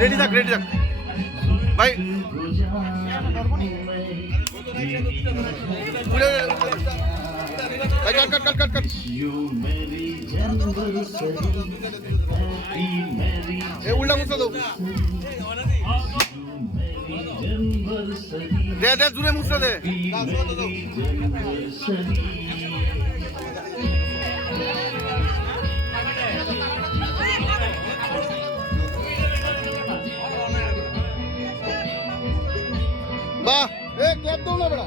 Ready থাক ভাই। কাট উল্টা মুছা দাও, দে জুড়ে মুছা দে। বাহ, এ ক্লাব দাও না বেড়া।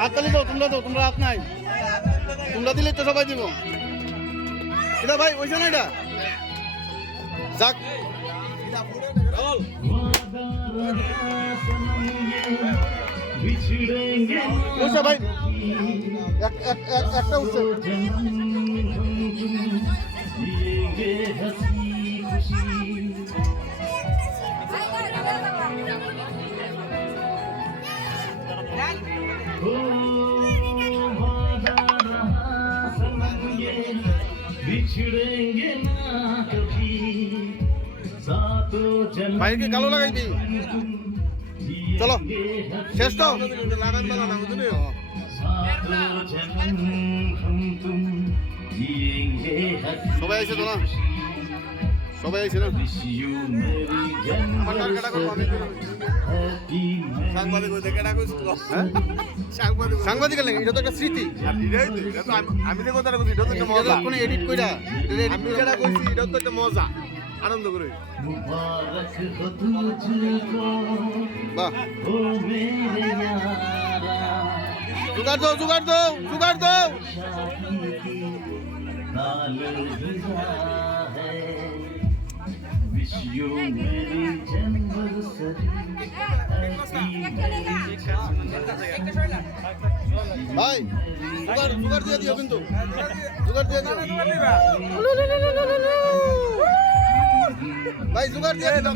হাততালি দাও, তোমরা হাত নাই, তোমরা দিলে তো সবাই দিব। এটা ভাই ওইছে না, এটা যাক। উঠছে ভাই, একটা উঠছে। ভাইকে কালো লাগাইবি, চলো শেষ তো। সবাই আইছে তো না, সবাই আইছে না। সাংবাদিক এটা তো একটা স্মৃতি। আমি যে কথাটা বলছি, এটা তো একটা মজা। এডিট কইরা আমি যেটা কইছি, এটা তো একটা মজা, আনন্দ করে। বাহ, জোগাড় দাও। ভাই জোগাড় দিয়ে দিও, কিন্তু জোগাড় দিয়ে দিও ভাই, জোগাড় দিয়ে দিও।